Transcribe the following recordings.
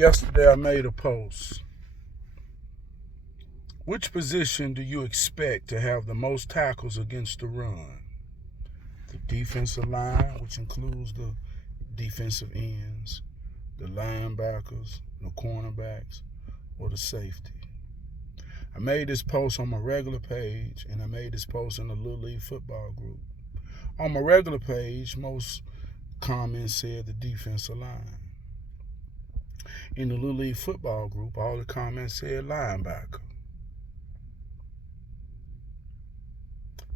Yesterday I made a post. Which position do you expect to have the most tackles against the run? The defensive line, which includes the defensive ends, the linebackers, the cornerbacks, or the safety? I made this post on my regular page, and I made this post in the Little League football group. On my regular page, most comments said the defensive line. In the Little League football group, all the comments said linebacker.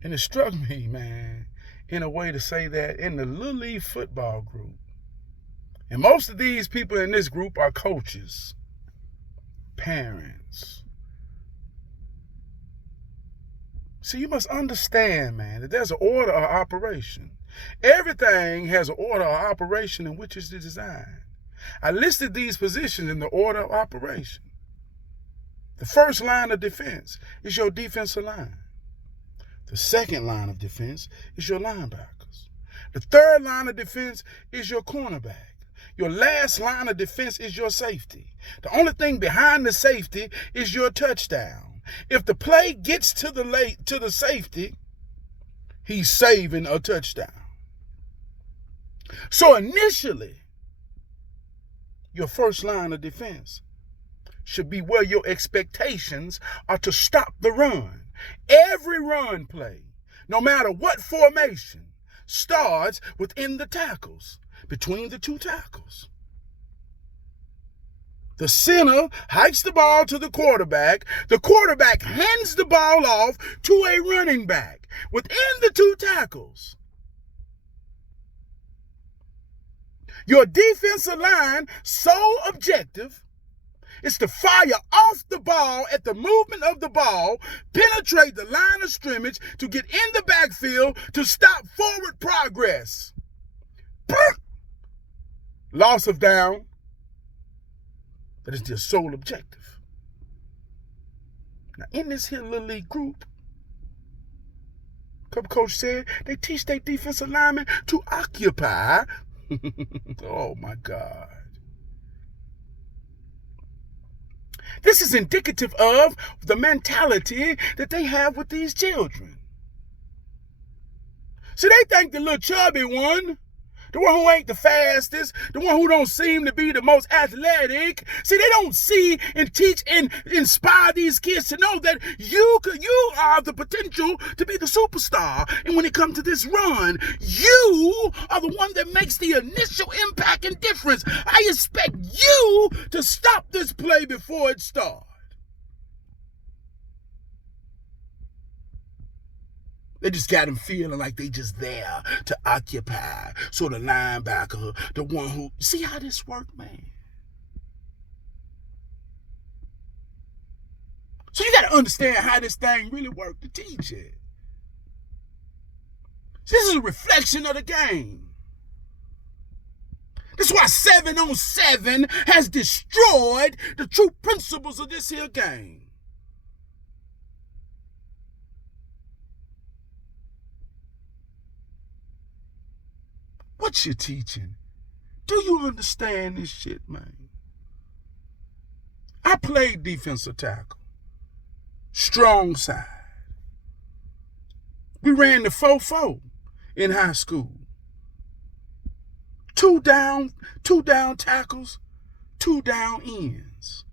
And it struck me, man, in a way to say that in the Little League football group, and most of these people in this group are coaches, parents. See, you must understand, man, that there's an order of operation. Everything has an order of operation in which is the design. I listed these positions in the order of operation. The first line of defense is your defensive line. The second line of defense is your linebackers. The third line of defense is your cornerback. Your last line of defense is your safety. The only thing behind the safety is your touchdown. If the play gets to the safety, he's saving a touchdown. So initially, your first line of defense should be where your expectations are to stop the run. Every run play, no matter what formation, starts within the tackles, between the two tackles. The center hikes the ball to the quarterback hands the ball off to a running back within the two tackles. Your defensive line sole objective is to fire off the ball at the movement of the ball, penetrate the line of scrimmage to get in the backfield to stop forward progress. Loss of down. That is their sole objective. Now, in this here Little League group, a couple coaches said they teach their defensive linemen to occupy. Oh, my God. This is indicative of the mentality that they have with these children. See, they think the little chubby one, the one who ain't the fastest, the one who don't seem to be the most athletic. See, they don't see and teach and inspire these kids to know that you are the potential to be the superstar. And when it comes to this run, you are the one that makes the initial impact and difference. I expect you to stop this play before it starts. They just got them feeling like they just there to occupy. So the linebacker, the one who, see how this work, man? So you got to understand how this thing really worked to teach it. So this is a reflection of the game. This is why 7-on-7 has destroyed the true principles of this here game. What you teaching? Do you understand this shit, man? I played defensive tackle. Strong side. We ran the 4-4 in high school. Two down tackles, 2 down ends.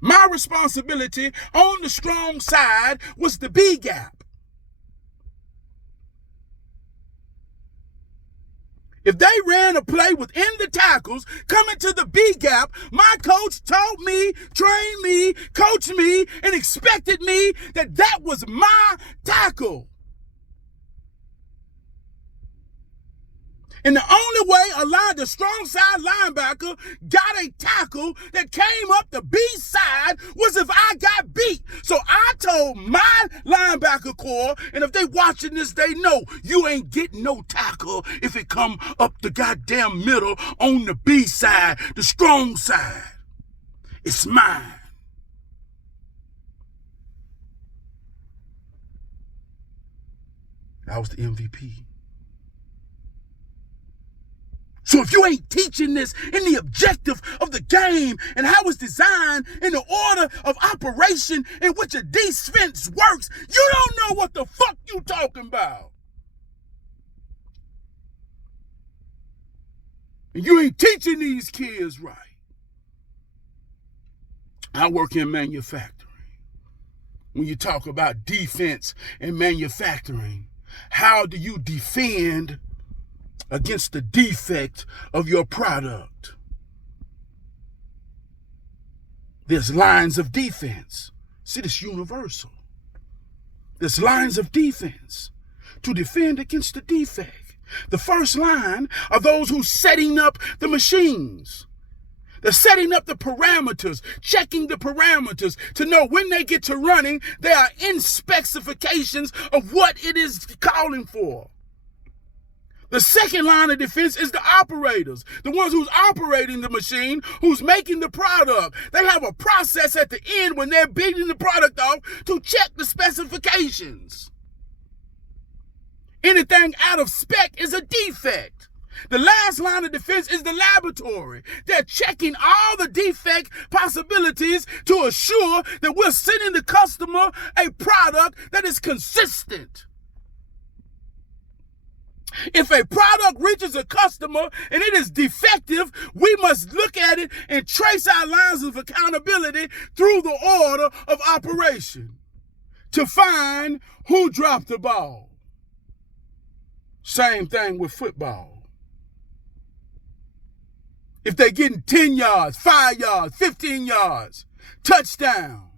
My responsibility on the strong side was the B gap. If they ran a play within the tackles, coming to the B gap, my coach taught me, trained me, coached me, and expected me that was my tackle. And the only way the strong side linebacker got a tackle that came up the B side was if I got beat. So I told my linebacker corps, and if they watching this, they know you ain't getting no tackle if it come up the goddamn middle on the B side, the strong side. It's mine. I was the MVP. So if you ain't teaching this in the objective of the game and how it's designed in the order of operation in which a defense works, you don't know what the fuck you talking about. And you ain't teaching these kids right. I work in manufacturing. When you talk about defense and manufacturing, how do you defend against the defect of your product? There's lines of defense. See, this universal. There's lines of defense to defend against the defect. The first line are those who's setting up the machines. They're setting up the parameters, checking the parameters to know when they get to running, there are in specifications of what it is calling for. The second line of defense is the operators, the ones who's operating the machine, who's making the product. They have a process at the end when they're beating the product off to check the specifications. Anything out of spec is a defect. The last line of defense is the laboratory. They're checking all the defect possibilities to assure that we're sending the customer a product that is consistent. If a product reaches a customer and it is defective, we must look at it and trace our lines of accountability through the order of operation to find who dropped the ball. Same thing with football. If they're getting 10 yards, 5 yards, 15 yards, touchdown.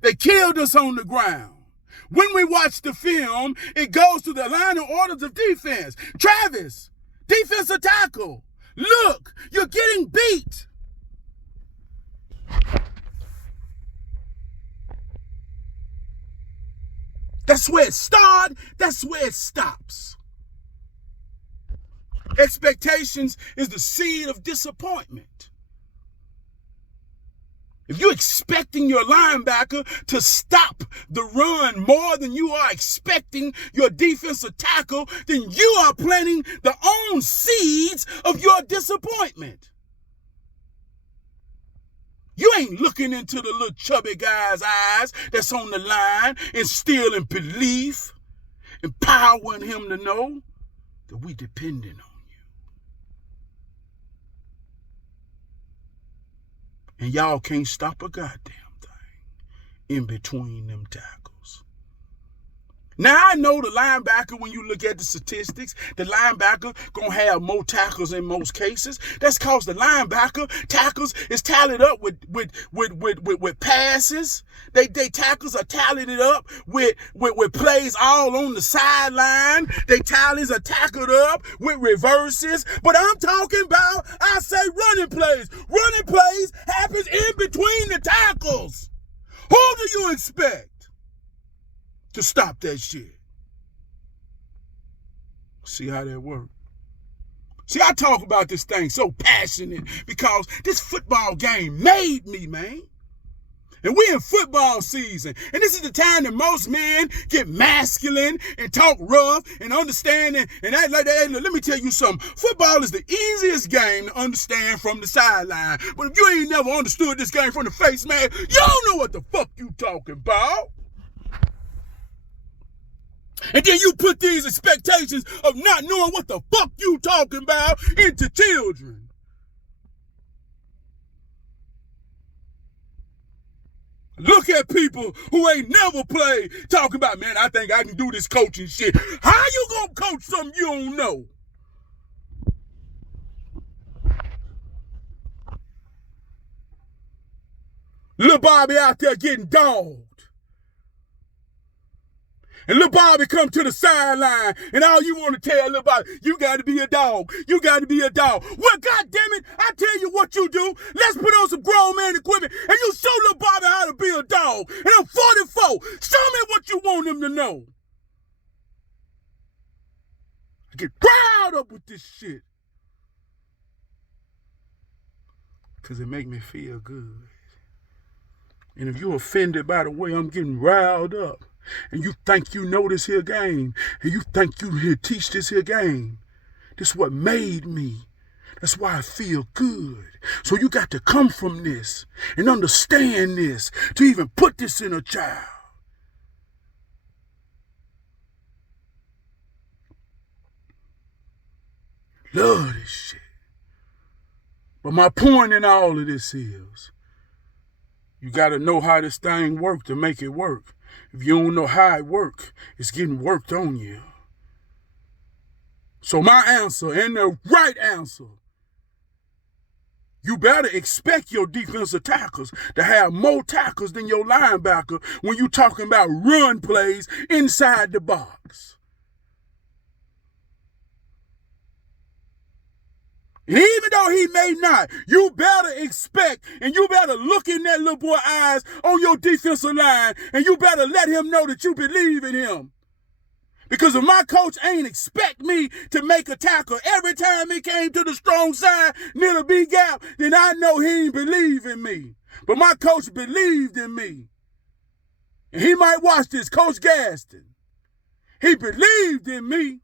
They killed us on the ground. When we watch the film, it goes to the line of orders of defense. Travis, defensive tackle. Look, you're getting beat. That's where it starts. That's where it stops. Expectations is the seed of disappointment. If you're expecting your linebacker to stop the run more than you are expecting your defensive tackle, then you are planting the own seeds of your disappointment. You ain't looking into the little chubby guy's eyes that's on the line, instilling belief, empowering him to know that we depending on you. And y'all can't stop a goddamn thing in between them tackles. Now, I know the linebacker, when you look at the statistics, the linebacker going to have more tackles in most cases. That's because the linebacker tackles is tallied up with passes. They tackles are tallied up with plays all on the sideline. They tallies are tackled up with reverses. But I'm talking about, I say running plays. Running plays happens in between the tackles. Who do you expect to stop that shit? See how that works? See, I talk about this thing so passionate because this football game made me, man. And we in football season. And this is the time that most men get masculine and talk rough and understand and act like that. Let me tell you something. Football is the easiest game to understand from the sideline. But if you ain't never understood this game from the face, man, you don't know what the fuck you talking about. And then you put these expectations of not knowing what the fuck you talking about into children. Look at people who ain't never played talking about, man, I think I can do this coaching shit. How you gonna coach something you don't know? Little Bobby out there getting dogged. And little Bobby come to the sideline, and all you want to tell little Bobby, you got to be a dog. You got to be a dog. Well, goddammit, I tell you what you do. Let's put on some grown man equipment, and you show little Bobby how to be a dog. And I'm 44. Show me what you want him to know. I get riled up with this shit. Because it make me feel good. And if you're offended by the way I'm getting riled up, and you think you know this here game, and you think you here teach this here game, This is what made me. That's why I feel good. So you got to come from this and understand this to even put this in a child. Love this shit. But my point in all of this is, you got to know how this thing works to make it work. If you don't know how it works, it's getting worked on you. So my answer, and the right answer, you better expect your defensive tackles to have more tackles than your linebacker when you're talking about run plays inside the box. Even though he may not, you better expect, and you better look in that little boy's eyes on your defensive line, and you better let him know that you believe in him. Because if my coach ain't expect me to make a tackle every time he came to the strong side near the B gap, then I know he ain't believe in me. But my coach believed in me. And he might watch this, Coach Gaston. He believed in me.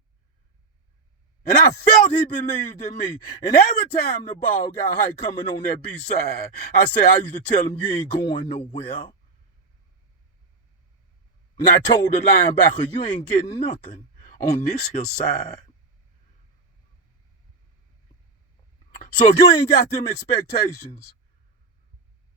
And I felt he believed in me. And every time the ball got high coming on that B side, I used to tell him, you ain't going nowhere. And I told the linebacker, you ain't getting nothing on this here side. So if you ain't got them expectations,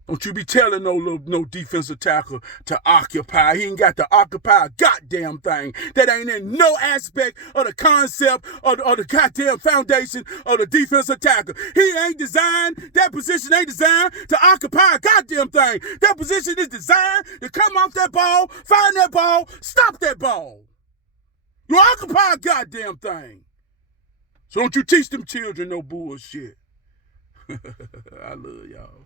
don't you be telling no defensive tackle to occupy. He ain't got to occupy a goddamn thing. That ain't in no aspect of the concept or the goddamn foundation of the defensive tackle. He ain't designed, that position ain't designed to occupy a goddamn thing. That position is designed to come off that ball, find that ball, stop that ball. You occupy a goddamn thing. So don't you teach them children no bullshit. I love y'all.